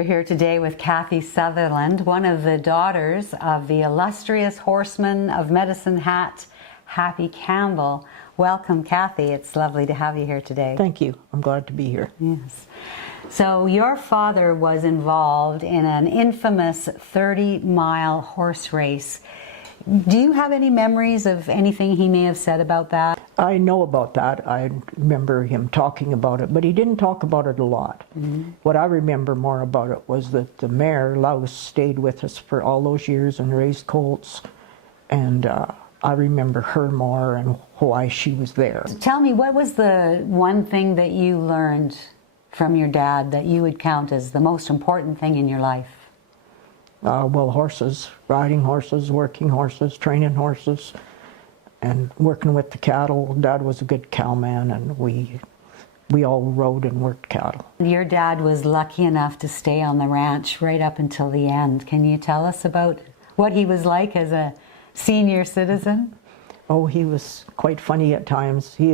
We're here today with Kathy Sutherland, one of the daughters of the illustrious horseman of Medicine Hat, Happy Campbell. Welcome, Kathy. It's lovely to have you here today. Thank you. I'm glad to be here. Yes. So your father was involved in an infamous 30-mile horse race. Do you have any memories of anything he may have said about that? I know about that. I remember him talking about it, but he didn't talk about it a lot. Mm-hmm. What I remember more about it was that the mare, Louse, stayed with us for all those years and raised colts, and I remember her more and why she was there. Tell me, what was the one thing that you learned from your dad that you would count as the most important thing in your life? Well, horses, riding horses, working horses, training horses, and working with the cattle. Dad was a good cowman, and we all rode and worked cattle. Your dad was lucky enough to stay on the ranch right up until the end. Can you tell us about what he was like as a senior citizen? Oh, he was quite funny at times. He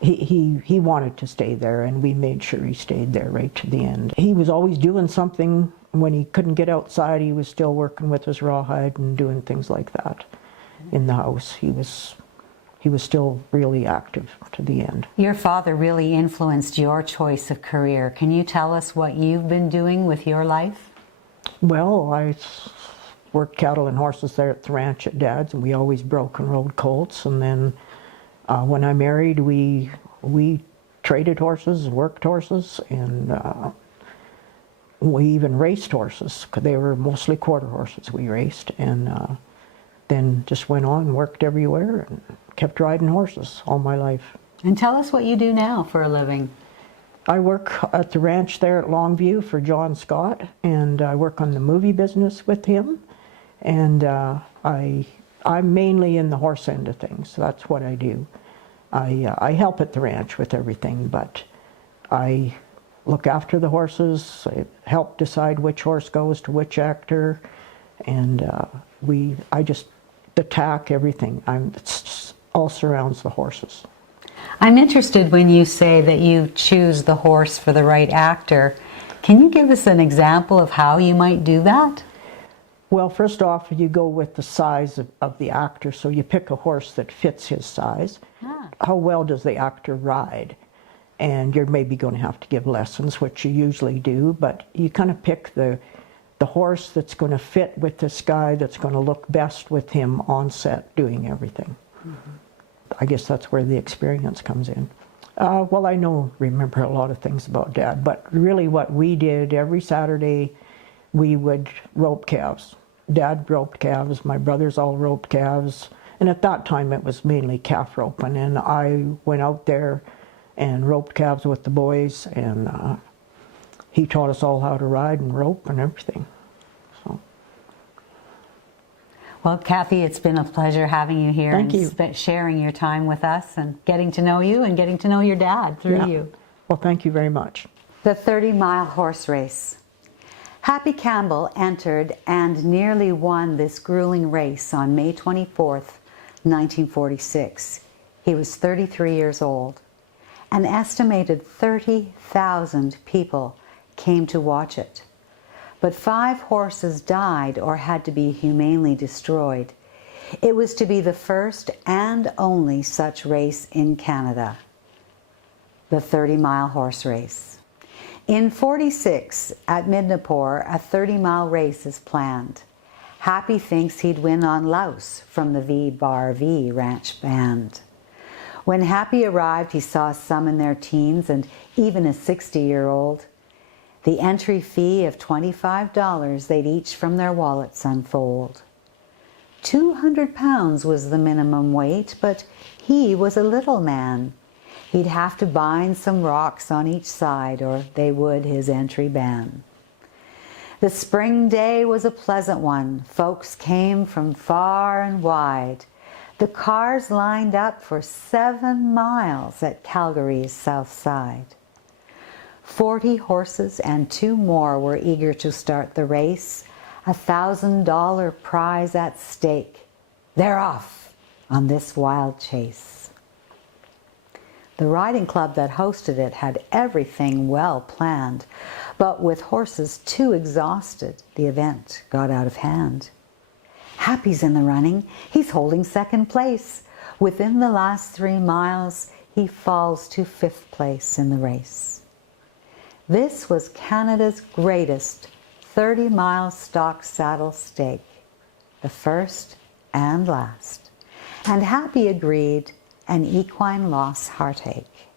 wanted to stay there, and we made sure he stayed there right to the end. He was always doing something. When he couldn't get outside, he was still working with his rawhide and doing things like that in the house. He was still really active to the end. Your father really influenced your choice of career. Can you tell us what you've been doing with your life? Well, I worked cattle and horses there at the ranch at Dad's, and we always broke and rode colts. And then when I married, we traded horses, worked horses, and we even raced horses, because they were mostly quarter horses we raced, and then just went on and worked everywhere and kept riding horses all my life. And tell us what you do now for a living. I work at the ranch there at Longview for John Scott, and I work on the movie business with him, and I'm mainly in the horse end of things. That's what I do. I help at the ranch with everything, but I look after the horses, I help decide which horse goes to which actor, and I just, the tack, everything. It all surrounds the horses. I'm interested when you say that you choose the horse for the right actor. Can you give us an example of how you might do that? Well, first off, you go with the size of the actor, so you pick a horse that fits his size. How well does the actor ride? And you're maybe going to have to give lessons, which you usually do, but you kind of pick the horse that's going to fit with this guy, that's going to look best with him on set doing everything. Mm-hmm. I guess that's where the experience comes in. Well, I remember a lot of things about Dad, but really what we did every Saturday, we would rope calves. Dad roped calves, my brothers all roped calves, and at that time it was mainly calf roping, and I went out there and roped calves with the boys, and he taught us all how to ride and rope and everything. So. Well, Kathy, it's been a pleasure having you here. Thank you. Sharing your time with us and getting to know you and getting to know your dad through you. Well, thank you very much. The 30-mile horse race. Happy Campbell entered and nearly won this grueling race on May 24th, 1946. He was 33 years old. An estimated 30,000 people came to watch it. But 5 horses died or had to be humanely destroyed. It was to be the first and only such race in Canada. The 30-mile horse race. In 46, at Midnapore, a 30-mile race is planned. Happy thinks he'd win on Louse from the V-Bar-V ranch band. When Happy arrived, he saw some in their teens and even a 60-year-old. The entry fee of $25 they'd each from their wallets unfold. 200 pounds was the minimum weight, but he was a little man. He'd have to bind some rocks on each side or they would his entry ban. The spring day was a pleasant one. Folks came from far and wide. The cars lined up for 7 miles at Calgary's south side. 40 horses and 2 more were eager to start the race, a $1,000 prize at stake. They're off on this wild chase. The riding club that hosted it had everything well planned, but with horses too exhausted, the event got out of hand. Happy's in the running. He's holding second place. Within the last 3 miles, he falls to 5th place in the race. This was Canada's greatest 30-mile stock saddle stake, the first and last. And Happy agreed, an equine loss heartache.